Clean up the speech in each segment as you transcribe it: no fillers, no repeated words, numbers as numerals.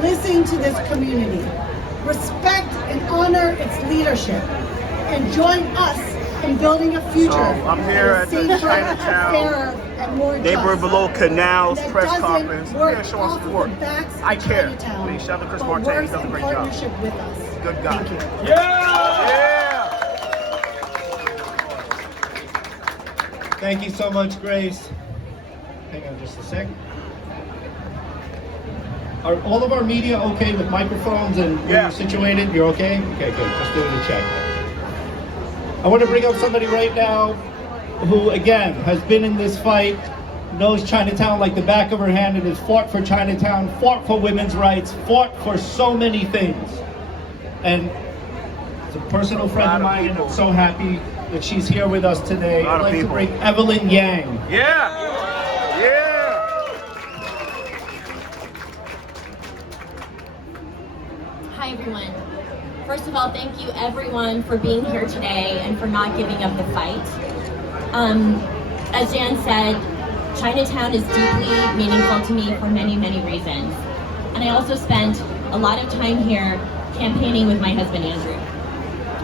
listen to this community, respect and honor its leadership, and join us in building a future. So I'm here at the Chinatown neighborhood below Canals press conference. We're here showing support. I care. Please shout out to Chris Martin. He does a great job. With us. Good guy. Thank you. Yeah! Thank you so much, Grace. Hang on just a second. Are all of our media okay with microphones and where you're situated? You're okay? Okay, good. Just doing a check. I want to bring up somebody right now who, again, has been in this fight, knows Chinatown like the back of her hand, and has fought for Chinatown, fought for women's rights, fought for so many things. And it's a personal friend of mine, and I'm so happy that she's here with us today. I'd like to bring Evelyn Yang. Yeah! Yeah! Hi, everyone. First of all, thank you everyone for being here today and for not giving up the fight. As Jan said, Chinatown is deeply meaningful to me for many, many reasons. And I also spent a lot of time here campaigning with my husband, Andrew.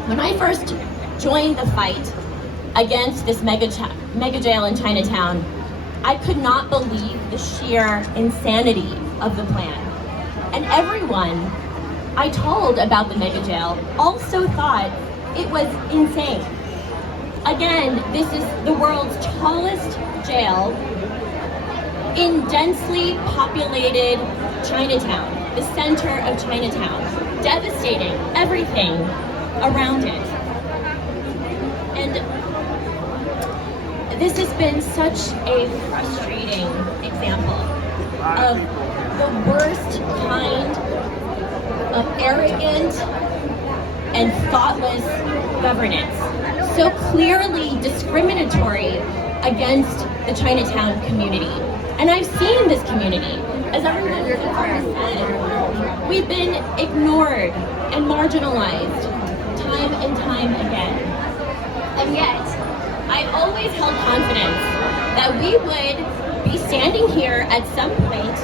When I first joined the fight against this mega jail in Chinatown, I could not believe the sheer insanity of the plan. And everyone I told about the mega jail also thought it was insane. Again, this is the world's tallest jail in densely populated Chinatown, the center of Chinatown, devastating everything around it. And this has been such a frustrating example of the worst kind of arrogant and thoughtless governance, so clearly discriminatory against the Chinatown community. And I've seen this community, as everyone here has said, we've been ignored and marginalized time and time again. And yet, I always held confidence that we would be standing here at some point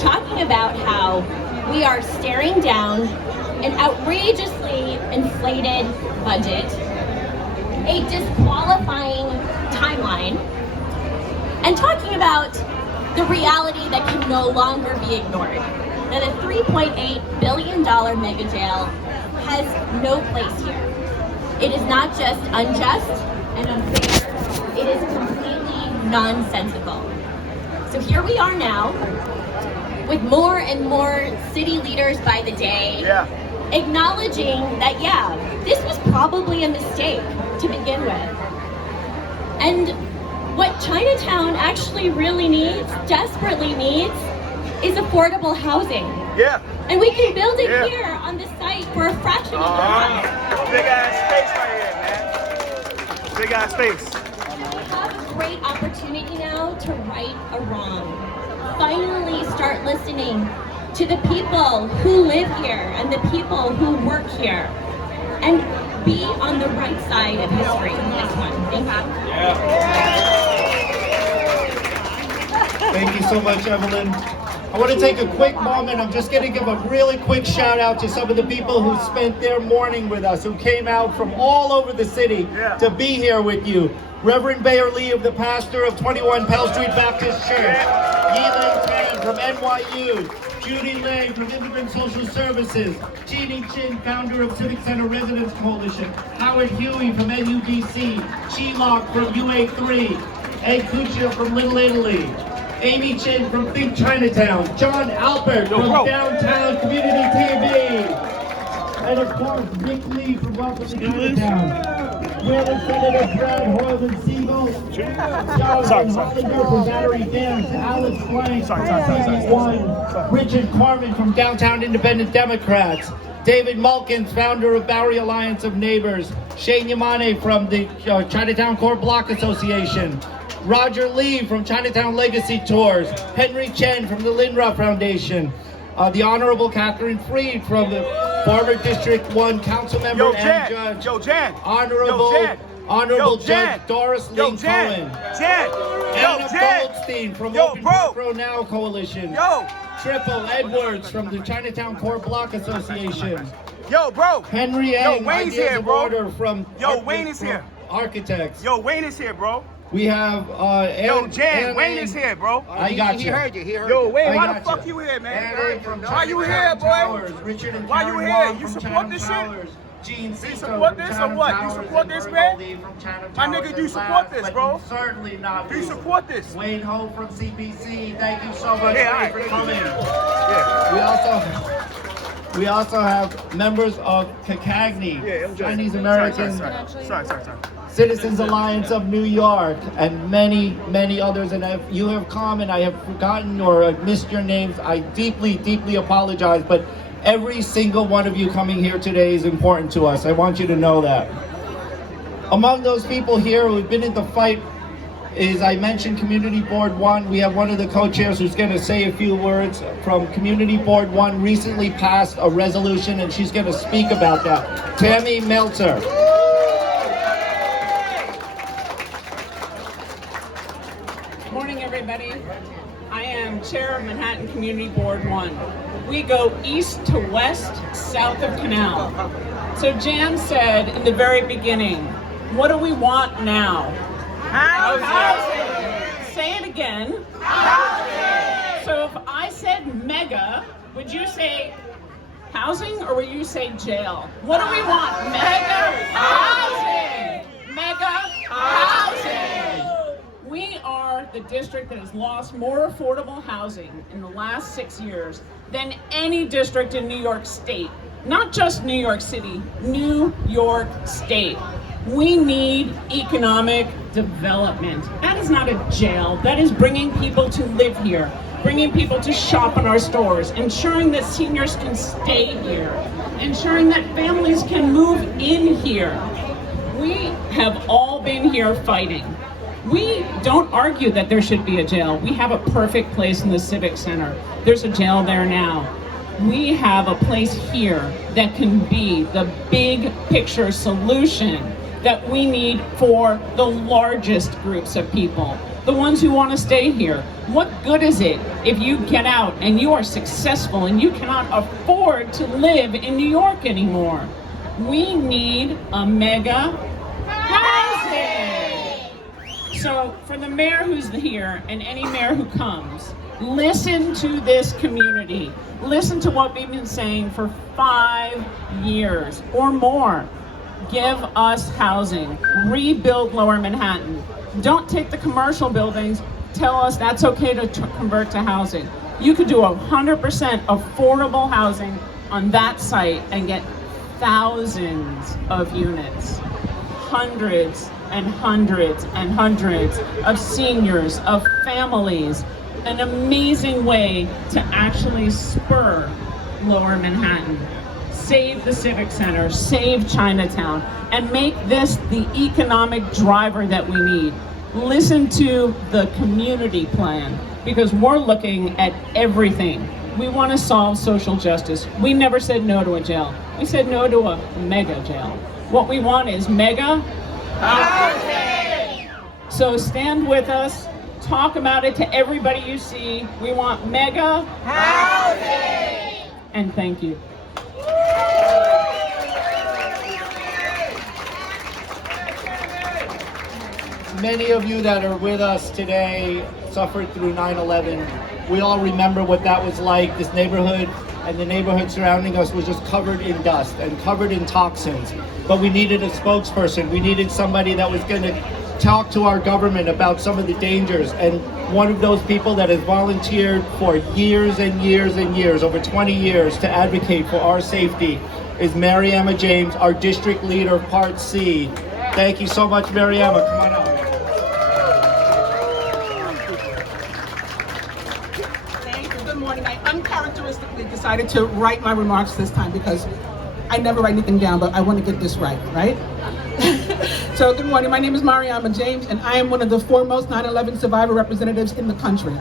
talking about how we are staring down an outrageously inflated budget, a disqualifying timeline, and talking about the reality that can no longer be ignored. That a $3.8 billion mega jail has no place here. It is not just unjust and unfair, it is completely nonsensical. So here we are now, with more and more city leaders by the day, acknowledging that, this was probably a mistake to begin with. And what Chinatown actually really needs, desperately needs, is affordable housing. And we can build it here on this site for a fraction of the price. Big ass space right here, man. Big ass space. We have a great opportunity now to right a wrong. Finally start listening to the people who live here and the people who work here, and be on the right side of history in this one. Thank you. Thank you so much, Evelyn. I want to take a quick moment. I'm just going to give a really quick shout out to some of the people who spent their morning with us, who came out from all over the city to be here with you. Reverend Bayer Lee, the pastor of 21 Pell Street Baptist Church. Yi-Ling Tan from NYU. Judy Lang from Immigrant Social Services. Jeannie Chin, founder of Civic Center Residents Coalition. Howard Huey from NUBC. Chi Lok from UA3. Egg Kuchia from Little Italy. Amy Chin from Think Chinatown. John Alpert from Downtown Community TV. And of course, Nick Lee from Welcome to Chinatown. Maryland Senator Brad Hoyland-Siegel. Jonathan Hollander from Battery Dams. Alex Blank from one. Richard Carmen from Downtown Independent Democrats. David Mulkins, founder of Bowery Alliance of Neighbors. Shane Yamane from the Chinatown Core Block Association. Roger Lee from Chinatown Legacy Tours. Henry Chen from the Lindra Foundation. The Honorable Catherine Freed from the former District 1 Council Member and Judge. Honorable Judge Doris Lee Cohen. Anna Goldstein from Open Pro Now Coalition. Triple Edwards from the Chinatown Core Block Association. Yo, bro. Henry Yo, Yang, Wayne's Ideas here, of bro. Order from Wayne is here. Architects. Yo, Wayne is here, bro. We have Jan, Wayne is here, bro. I got you. He heard you. Yo, Wayne, I why got the fuck you. you here, man? Why you here, boy? Richard and Why you Karen here? Wong You from support Chatham this shit? Towers. Gene You Cito support from this or Chatham what? You Towers support and this, Bert man? Goldie from Chatham My nigga, Towers do you and support Labs, this, but bro? Certainly not. Do you support this? Wayne Ho from CPC, thank you so much Yeah, for all right. coming. Yeah. We also have members of CACAGNY, Chinese American Sorry. Citizens Alliance of New York, and many, many others. And if you have come and I have forgotten or missed your names, I deeply, deeply apologize. But every single one of you coming here today is important to us. I want you to know that. Among those people here who've been in the fight is, I mentioned Community Board 1. We have one of the co-chairs who's going to say a few words from Community Board 1. Recently passed a resolution, and she's going to speak about that. Tammy Meltzer. Good morning, everybody. I am Chair of Manhattan Community Board 1. We go east to west, south of Canal. So Jan said in the very beginning, what do we want now? Housing. Say it again. Housing. So if I said mega, would you say housing or would you say jail? What do we want? Mega housing. Mega housing. We are the district that has lost more affordable housing in the last 6 years than any district in New York State. Not just New York City, New York State. We need economic development. That is not a jail. That is bringing people to live here, bringing people to shop in our stores, ensuring that seniors can stay here, ensuring that families can move in here. We have all been here fighting. We don't argue that there should be a jail. We have a perfect place in the Civic Center. There's a jail there now. We have a place here that can be the big picture solution that we need for the largest groups of people, the ones who want to stay here. What good is it if you get out and you are successful and you cannot afford to live in New York anymore? We need a mega housing. So for the mayor who's here and any mayor who comes, listen to this community. Listen to what we've been saying for 5 years or more. Give us housing. Rebuild Lower Manhattan. Don't take the commercial buildings. Tell us that's okay to convert to housing. You could do 100% affordable housing on that site and get thousands of units. Hundreds and hundreds and hundreds of seniors, of families. An amazing way to actually spur Lower Manhattan. Save the Civic Center, save Chinatown, and make this the economic driver that we need. Listen to the community plan, because we're looking at everything. We want to solve social justice. We never said no to a jail. We said no to a mega jail. What we want is mega housing. So stand with us. Talk about it to everybody you see. We want mega housing. And thank you. Many of you that are with us today suffered through 9/11. We all remember what that was like. This neighborhood and the neighborhood surrounding us was just covered in dust and covered in toxins. But we needed a spokesperson. We needed somebody that was going to talk to our government about some of the dangers. And one of those people that has volunteered for years and years and years, over 20 years, to advocate for our safety is Mariama James, our district leader of Part C. Thank you so much, Mariama. Come on up. Thank you. Good morning. I uncharacteristically decided to write my remarks this time because I never write anything down, but I want to get this right? So good morning. My name is Mariama James, and I am one of the foremost 9/11 survivor representatives in the country.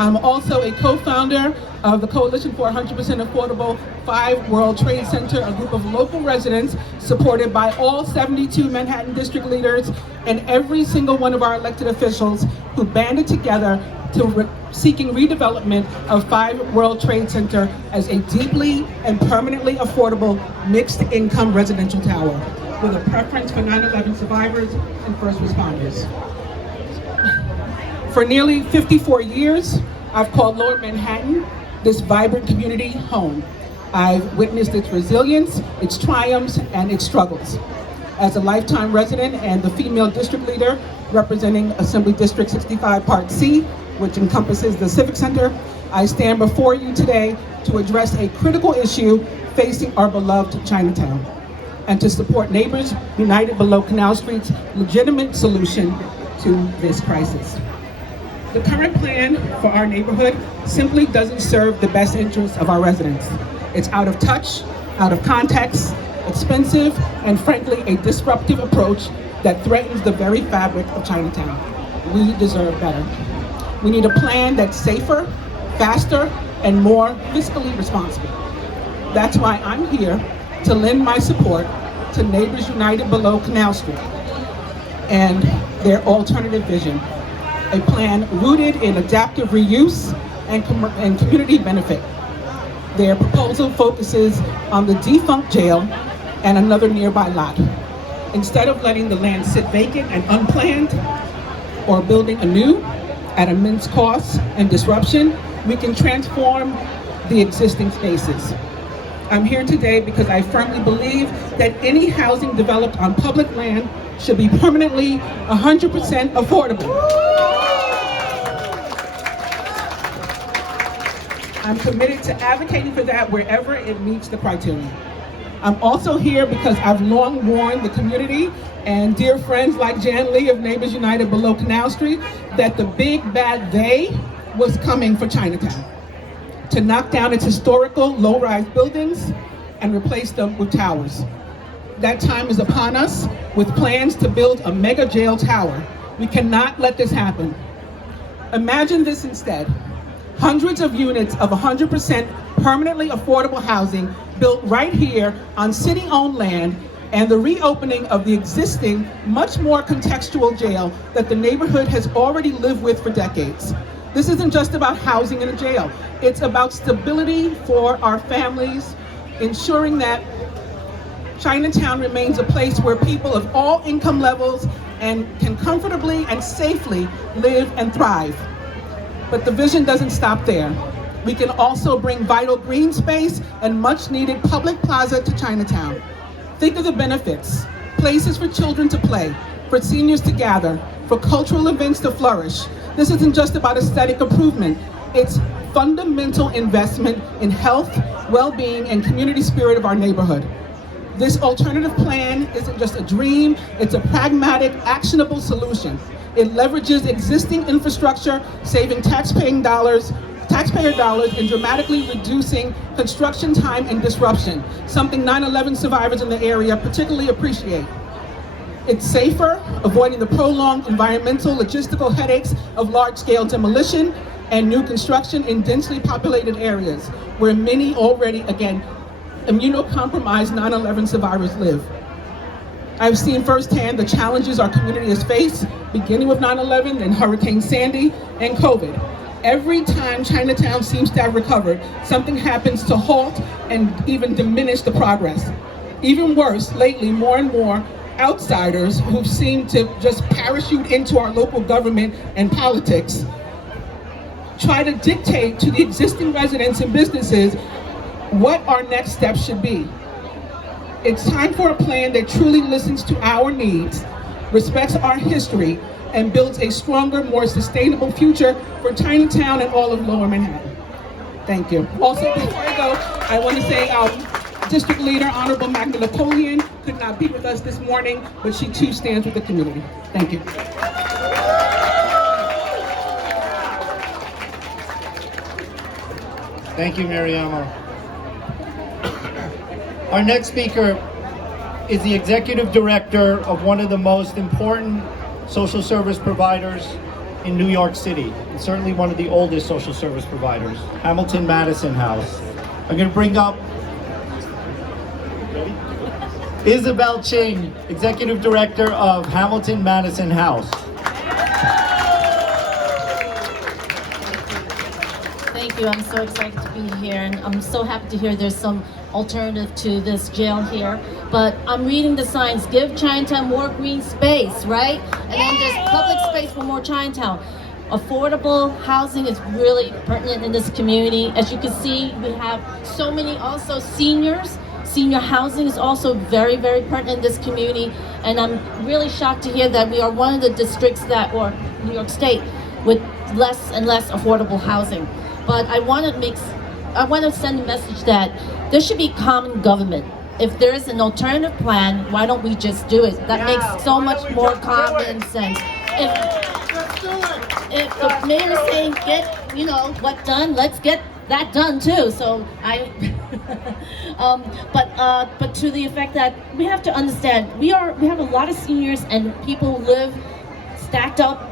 I'm also a co-founder of the Coalition for 100% Affordable 5 World Trade Center, a group of local residents supported by all 72 Manhattan district leaders and every single one of our elected officials who banded together to seeking redevelopment of 5 World Trade Center as a deeply and permanently affordable mixed-income residential tower with a preference for 9/11 survivors and first responders. For nearly 54 years, I've called Lower Manhattan this vibrant community home. I've witnessed its resilience, its triumphs, and its struggles. As a lifetime resident and the female district leader representing Assembly District 65 Part C, which encompasses the Civic Center, I stand before you today to address a critical issue facing our beloved Chinatown and to support neighbors united below Canal Street's legitimate solution to this crisis. The current plan for our neighborhood simply doesn't serve the best interests of our residents. It's out of touch, out of context, expensive, and frankly, a disruptive approach that threatens the very fabric of Chinatown. We deserve better. We need a plan that's safer, faster, and more fiscally responsible. That's why I'm here to lend my support to Neighbors United below Canal Street and their alternative vision. A plan rooted in adaptive reuse and community benefit. Their proposal focuses on the defunct jail and another nearby lot. Instead of letting the land sit vacant and unplanned or building anew at immense cost and disruption, we can transform the existing spaces. I'm here today because I firmly believe that any housing developed on public land should be permanently 100% affordable. I'm committed to advocating for that wherever it meets the criteria. I'm also here because I've long warned the community and dear friends like Jan Lee of Neighbors United below Canal Street that the big bad they was coming for Chinatown, to knock down its historical low-rise buildings and replace them with towers. That time is upon us with plans to build a mega jail tower. We cannot let this happen. Imagine this instead. Hundreds of units of 100% permanently affordable housing built right here on city-owned land and the reopening of the existing, much more contextual jail that the neighborhood has already lived with for decades. This isn't just about housing in a jail. It's about stability for our families, ensuring that Chinatown remains a place where people of all income levels and can comfortably and safely live and thrive. But the vision doesn't stop there. We can also bring vital green space and much needed public plaza to Chinatown. Think of the benefits: places for children to play, for seniors to gather, for cultural events to flourish. This isn't just about aesthetic improvement. It's fundamental investment in health, well-being, and community spirit of our neighborhood. This alternative plan isn't just a dream, it's a pragmatic, actionable solution. It leverages existing infrastructure, saving taxpayer dollars, and dramatically reducing construction time and disruption, something 9/11 survivors in the area particularly appreciate. It's safer, avoiding the prolonged environmental logistical headaches of large-scale demolition and new construction in densely populated areas where many already, again, immunocompromised 9/11 survivors live. I've seen firsthand the challenges our community has faced, beginning with 9/11 and Hurricane Sandy and COVID. Every time Chinatown seems to have recovered, something happens to halt and even diminish the progress. Even worse, lately, more and more outsiders who seem to just parachute into our local government and politics try to dictate to the existing residents and businesses what our next steps should be. It's time for a plan that truly listens to our needs, respects our history, and builds a stronger, more sustainable future for Chinatown and all of Lower Manhattan. Thank you. Also, before I go, I want to say our District Leader, Honorable Magda Napoleon, could not be with us this morning, but she too stands with the community. Thank you. Thank you, Mariama. Our next speaker is the Executive Director of one of the most important social service providers in New York City, and certainly one of the oldest social service providers, Hamilton Madison House. I'm going to bring up Isabel Ching, Executive Director of Hamilton Madison House. Thank you. I'm so excited to be here, and I'm so happy to hear there's some alternative to this jail here. But I'm reading the signs, give Chinatown more green space, right? And then there's public space for more Chinatown. Affordable housing is really pertinent in this community. As you can see, we have so many also seniors. Senior housing is also very, very pertinent in this community. And I'm really shocked to hear that we are one of the districts that, or New York State, with less and less affordable housing. But I want to send a message that there should be common government. If there is an alternative plan, why don't we just do it? That makes so much more common sense. If the mayor is saying get, what done, let's get that done too. So but to the effect that we have to understand, we have a lot of seniors and people who live stacked up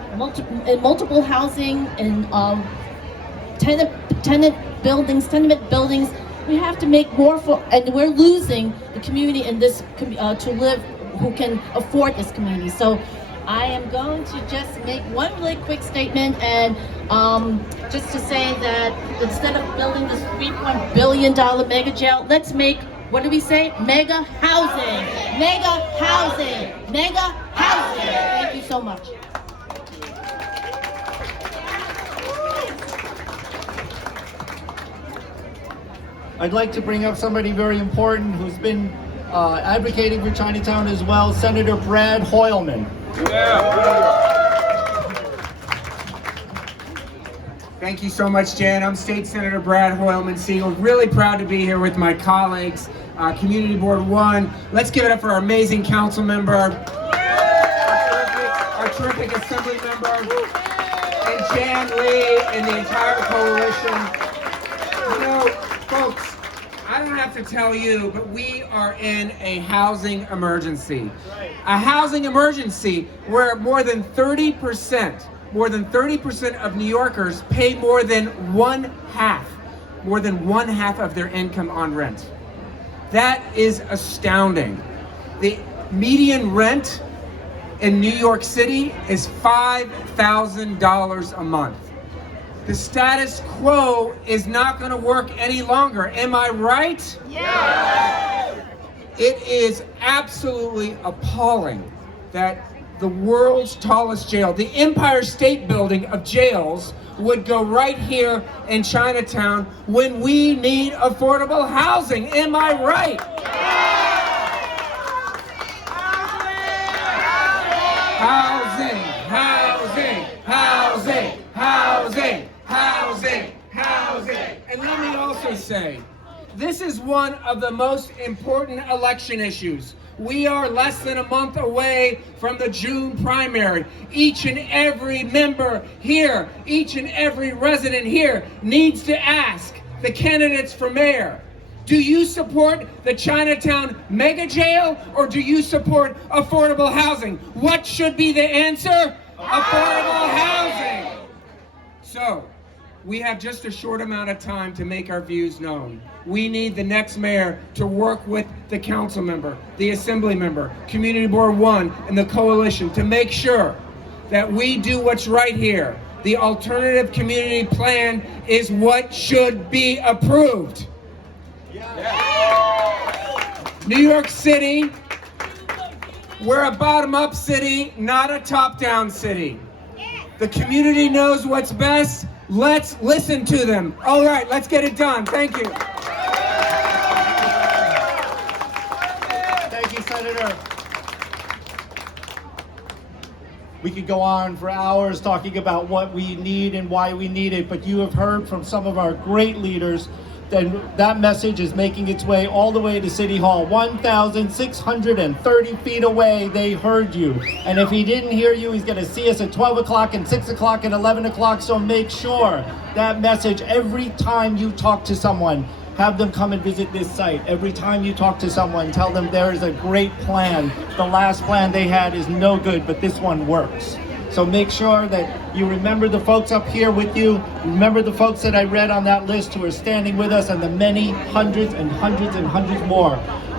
in multiple housing and tenement buildings. We have to make more for, and we're losing the community in this to live who can afford this community. So I am going to just make one really quick statement, and just to say that instead of building this $3 billion mega jail, let's make, what do we say? Mega housing. Mega housing. Mega housing. Thank you so much. I'd like to bring up somebody very important who's been advocating for Chinatown as well, Senator Brad Hoylman. Thank you so much, Jan. I'm State Senator Brad Hoylman Siegel. Really proud to be here with my colleagues, Community Board 1. Let's give it up for our amazing council member, our terrific assembly member, and Jan Lee and the entire coalition. Folks, I don't have to tell you, but we are in a housing emergency. A housing emergency where more than 30% of New Yorkers pay more than one half of their income on rent. That is astounding. The median rent in New York City is $5,000 a month. The status quo is not going to work any longer. Am I right? Yes! It is absolutely appalling that the world's tallest jail, the Empire State Building of jails, would go right here in Chinatown when we need affordable housing. Am I right? Housing, housing, housing, housing, housing, housing. And let me also say, this is one of the most important election issues. We are less than a month away from the June primary. Each and every member here, each and every resident here needs to ask the candidates for mayor, do you support the Chinatown mega jail or do you support affordable housing? What should be the answer? Affordable housing. So, we have just a short amount of time to make our views known. We need the next mayor to work with the council member, the assembly member, Community Board 1, and the coalition to make sure that we do what's right here. The alternative community plan is what should be approved. New York City, we're a bottom-up city, not a top-down city. The community knows what's best. Let's listen to them. All right, let's get it done. Thank you. Thank you, Senator. We could go on for hours talking about what we need and why we need it, but you have heard from some of our great leaders that message is making its way all the way to City Hall. 1,630 feet away, they heard you. And if he didn't hear you, he's gonna see us at 12 o'clock and 6 o'clock and 11 o'clock, so make sure that message, every time you talk to someone, have them come and visit this site. Every time you talk to someone, tell them there is a great plan. The last plan they had is no good, but this one works. So make sure that you remember the folks up here with you, remember the folks that I read on that list who are standing with us, and the many hundreds and hundreds and hundreds more.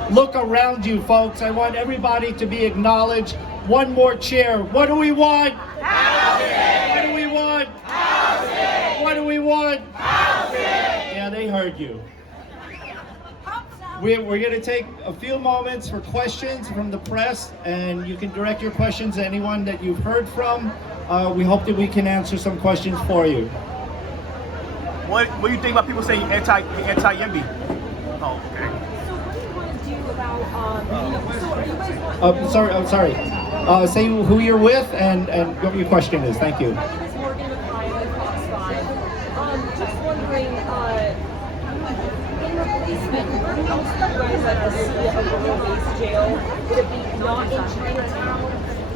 Look around you, folks. I want everybody to be acknowledged. One more cheer. What do we want? Housing! What do we want? Housing! What do we want? Housing! Yeah, they heard you. We're going to take a few moments for questions from the press, and you can direct your questions to anyone that you've heard from. We hope that we can answer some questions for you. What do you think about people saying anti-YIMBY? Oh, okay. So what do you want to do about, I'm sorry. Say who you're with and what your question is. Thank you. My name is Morgan McFly, I'm Fox 5. Just wondering, in replacement, where else you guys at the city of Borough-based jail? Would it be not in Chinatown?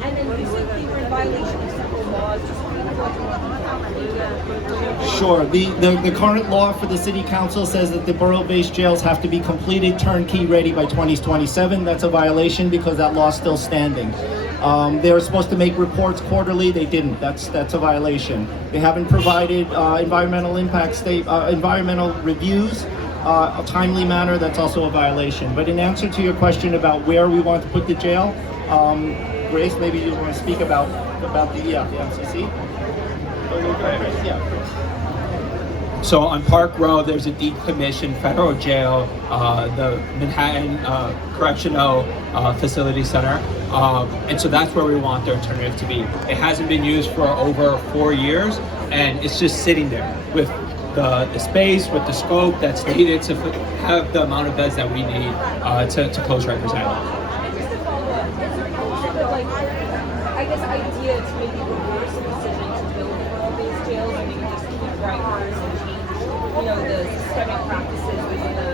And then you said they were in violation of several laws. Just wondering what Sure. The current law for the city council says that the borough-based jails have to be completed, turnkey ready by 2027. That's a violation because that law's still standing. They were supposed to make reports quarterly. They didn't. That's a violation. They haven't provided environmental reviews a timely manner. That's also a violation. But in answer to your question about where we want to put the jail, Grace, maybe you want to speak about the MCC. Yeah. So on Park Road, there's a decommissioned federal jail, the Manhattan Correctional Facility Center. And so that's where we want the alternative to be. It hasn't been used for over 4 years, and it's just sitting there with the space, with the scope that's needed to have the amount of beds that we need to close Rikers Island. Just to follow up, is there any kind of idea to maybe reverse the decision to build the borough-based jails and maybe just keep Rikers and change, the systemic practices within the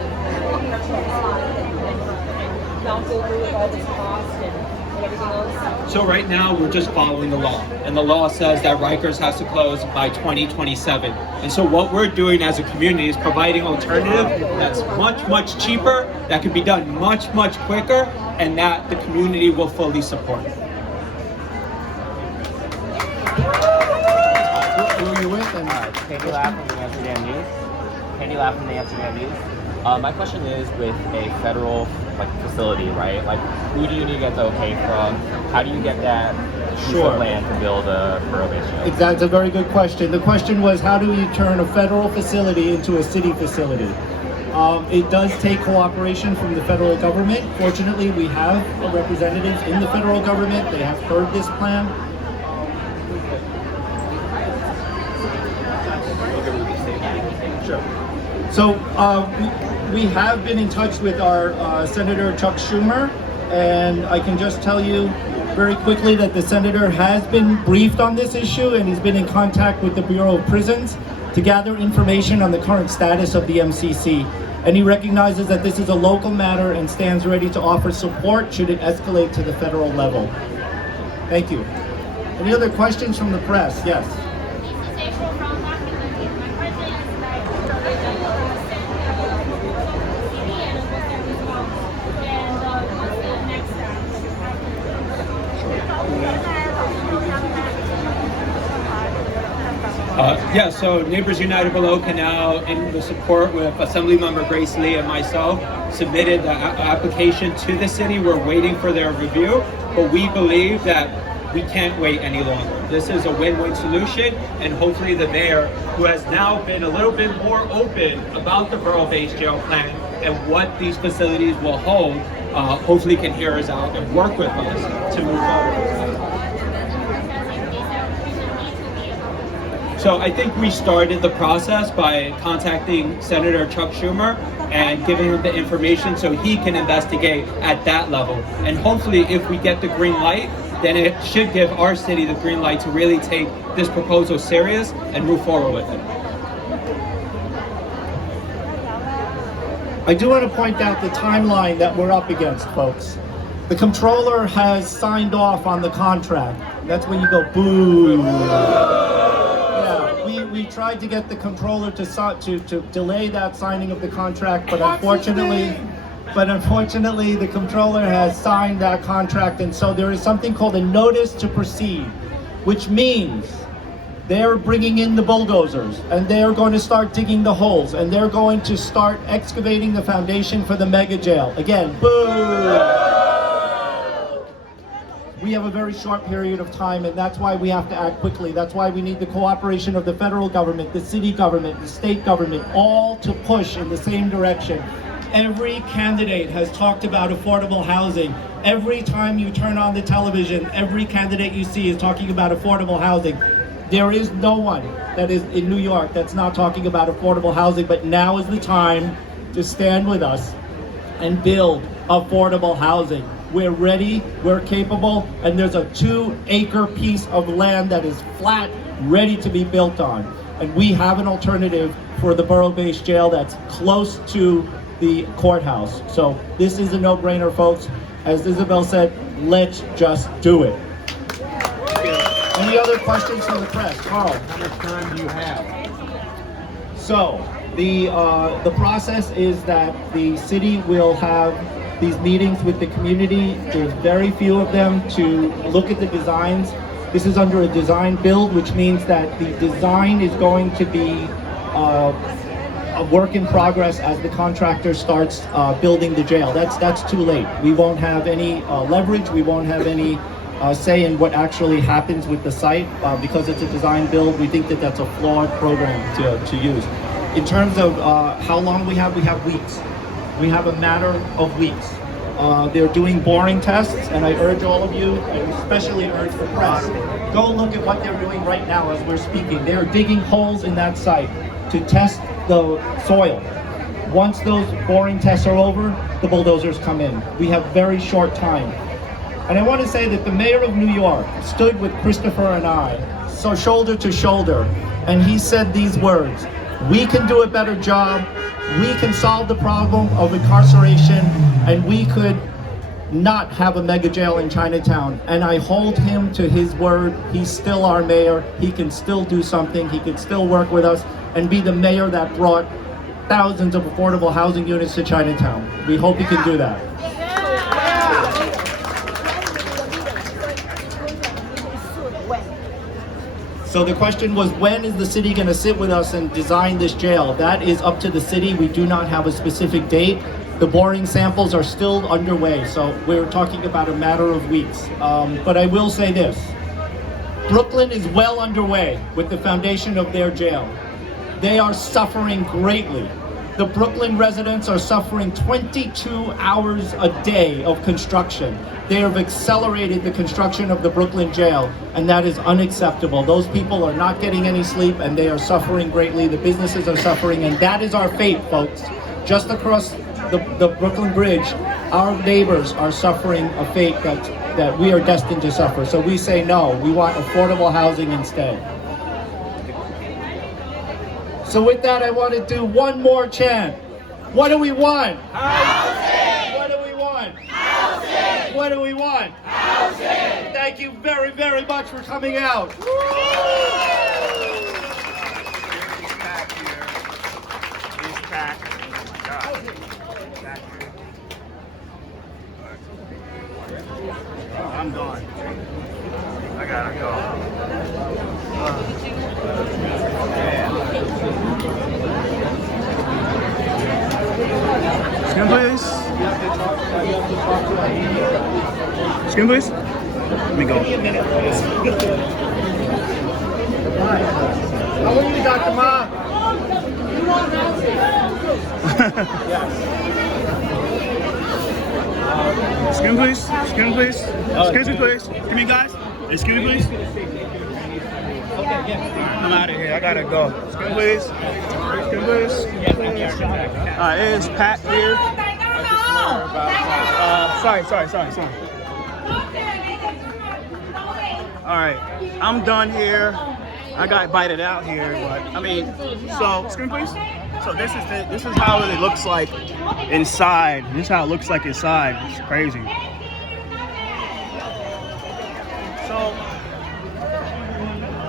correctional facility and not go through with all this cost and everything else? So right now we're just following the law, and the law says that Rikers has to close by 2027. And so what we're doing as a community is providing alternative that's much, much cheaper, that can be done much, much quicker, and that the community will fully support. Who are you with? Candy Laugh from the Amsterdam News. Candy Laugh from the Amsterdam News. My question is with a federal facility, right? Who do you need to get the okay from? How do you get that piece of land to build a borough-based jail? That's a very good question. The question was, how do you turn a federal facility into a city facility? It does take cooperation from the federal government. Fortunately, we have representatives in the federal government. They have heard this plan. Sure. So we have been in touch with our Senator Chuck Schumer, and I can just tell you very quickly that the senator has been briefed on this issue, and he's been in contact with the Bureau of Prisons to gather information on the current status of the MCC. And he recognizes that this is a local matter and stands ready to offer support should it escalate to the federal level. Thank you. Any other questions from the press? Yes. So Neighbors United Below Canal, in the support with Assemblymember Grace Lee and myself, submitted the application to the city. We're waiting for their review, but we believe that we can't wait any longer. This is a win-win solution, and hopefully the mayor, who has now been a little bit more open about the borough-based jail plan and what these facilities will hold, hopefully can hear us out and work with us to move forward. So I think we started the process by contacting Senator Chuck Schumer and giving him the information so he can investigate at that level. And hopefully if we get the green light, then it should give our city the green light to really take this proposal serious and move forward with it. I do want to point out the timeline that we're up against, folks. The comptroller has signed off on the contract. That's when you go, boo. We tried to get the comptroller to delay that signing of the contract, but unfortunately the comptroller has signed that contract, and so there is something called a notice to proceed. which means they're bringing in the bulldozers, and they're going to start digging the holes, and they're going to start excavating the foundation for the mega jail. Again, boo! We have a very short period of time, and that's why we have to act quickly. That's why we need the cooperation of the federal government, the city government, the state government, all to push in the same direction. Every candidate has talked about affordable housing. Every time you turn on the television, every candidate you see is talking about affordable housing. There is no one that is in New York that's not talking about affordable housing, but now is the time to stand with us and build affordable housing. We're ready, we're capable, and there's a 2-acre piece of land that is flat, ready to be built on. And we have an alternative for the borough-based jail that's close to the courthouse. So this is a no-brainer, folks. As Isabel said, let's just do it. Any other questions from the press? Carl? How much time do you have? So the process is that the city will have these meetings with the community. There's very few of them to look at the designs. This is under a design build, which means that the design is going to be a work in progress as the contractor starts building the jail. That's too late. We won't have any leverage. We won't have any say in what actually happens with the site because it's a design build. We think that that's a flawed program to use. In terms of how long we have weeks. We have a matter of weeks. They're doing boring tests, and I urge all of you, and especially urge the press, go look at what they're doing right now as we're speaking. They're digging holes in that site to test the soil. Once those boring tests are over, the bulldozers come in. We have very short time. And I want to say that the mayor of New York stood with Christopher and I, so shoulder to shoulder, and he said these words: we can do a better job, we can solve the problem of incarceration, and we could not have a mega jail in Chinatown. And I hold him to his word. He's still our mayor. He can still do something. He can still work with us and be the mayor that brought thousands of affordable housing units to Chinatown. We hope he can do that. So the question was, when is the city going to sit with us and design this jail? That is up to the city. We do not have a specific date. The boring samples are still underway, so we're talking about a matter of weeks. But I will say this. Brooklyn is well underway with the foundation of their jail. They are suffering greatly. The Brooklyn residents are suffering 22 hours a day of construction. They have accelerated the construction of the Brooklyn jail, and that is unacceptable. Those people are not getting any sleep, and they are suffering greatly. The businesses are suffering, and that is our fate, folks. Just across the Brooklyn Bridge, our neighbors are suffering a fate that we are destined to suffer. So we say no, we want affordable housing instead. So with that, I want to do one more chant. What do we want? Housing! What do we want? Housing! What do we want? Housing! Thank you very, very much for coming out. He's packed here. He's packed. Oh my God. Packed here. I'm gone. I gotta go. Skin, please. Skin, please. Let me go. How are you, Dr. Ma? Skin, please. Skin, please. Excuse me, please. Give me, guys. Excuse me, please. I'm out of here. I gotta go. Skin, please. Skin, please. It's Pat here. Sorry. All right, I'm done here. I got invited out here, but I mean, so screen please. So this is how it looks like inside. This is how it looks like inside. It's crazy. So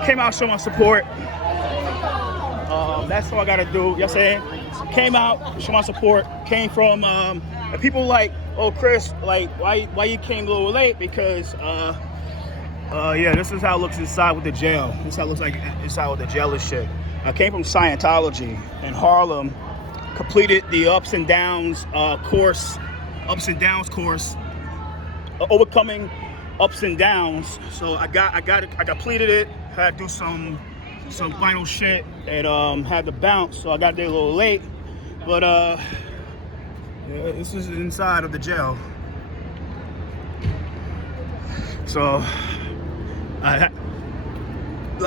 came out showing support. That's all I gotta do. You know what I'm saying? Came out, show my support. Came from people like, oh Chris, like why you came a little late? Because Yeah, this is how it looks inside with the jail. This is how it looks like inside with the jail and shit. I came from Scientology in Harlem, completed the ups and downs course, overcoming ups and downs. So I completed it. Had to do some final shit and had to bounce. So I got there a little late, but yeah, this is inside of the jail. So I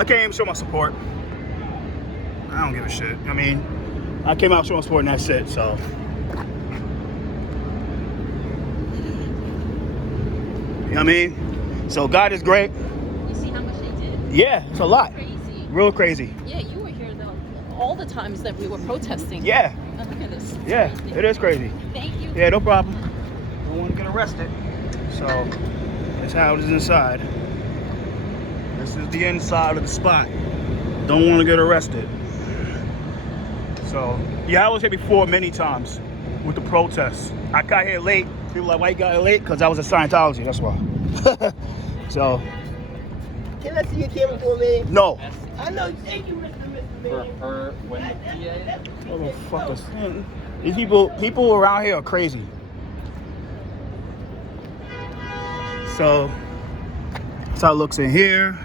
came to show my support. I don't give a shit. I mean, I came out to show my support and that's it, so. You know what I mean? So God is great. You see how much they did? Yeah, it's a lot. Crazy. Real crazy. Yeah, you were here though, all the times that we were protesting. Yeah. Oh, look at this. It's Yeah, crazy. it is crazy. Thank you. Yeah, no problem. Don't want to get arrested. So, that's how it is inside. This is the inside of the spot. Don't want to get arrested. So, yeah, I was here before many times with the protests. I got here late. People like, why you got here late? Because I was at Scientology, that's why. So. Can I see your camera for a minute? No. I know. Thank you, Mr. For when the DA. Motherfuckers. These people around here are crazy. So, that's how it looks in here.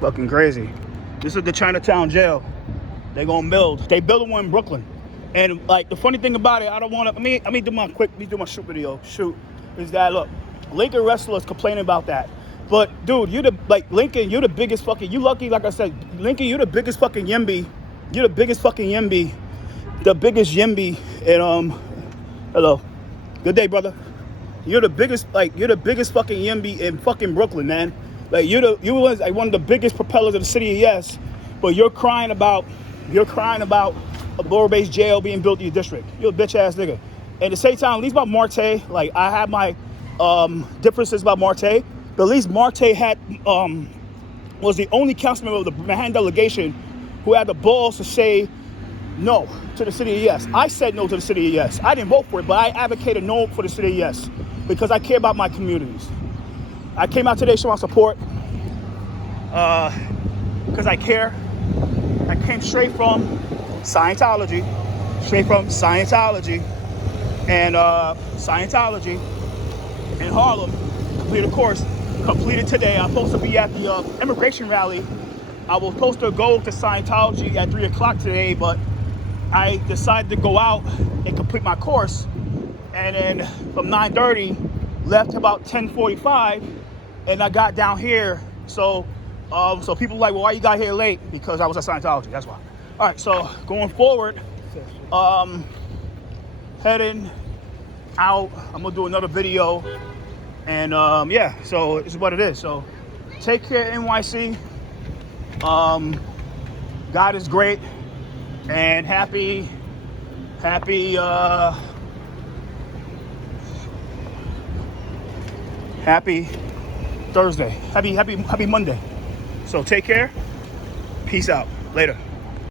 Fucking crazy. This is the Chinatown jail. They gonna build. They building one in Brooklyn. And like the funny thing about it, I don't wanna, let me do my shoot video. Is that look, Lincoln wrestlers complaining about that. But dude, Lincoln, you're the biggest fucking, you lucky, like I said, Lincoln, you're the biggest fucking Yimby. You're the biggest fucking Yimby. The biggest Yimby. And hello. Good day, brother. You're the biggest fucking Yimby in fucking Brooklyn, man. Like you was like one of the biggest propellers of the city of yes, but you're crying about a borough-based jail being built in your district. You're a bitch ass nigga. And at the same time, at least about Marte, like I have my differences about Marte, but at least Marte had was the only council member of the Manhattan delegation who had the balls to say no to the city of yes. I said no to the city of yes. I didn't vote for it, but I advocated no for the city of yes because I care about my communities. I came out today to show my support because I care. I came straight from Scientology, and Scientology in Harlem. Completed a course, completed today. I'm supposed to be at the immigration rally. I was supposed to go to Scientology at 3 o'clock today, but I decided to go out and complete my course. And then from 9:30, left about 10:45, and I got down here. So people were like, well, why you got here late? Because I was at Scientology, that's why. All right, so going forward, heading out, I'm gonna do another video. And yeah, so it's what it is. So take care, NYC. God is great, and happy Thursday. Happy Monday. So take care. Peace out. Later.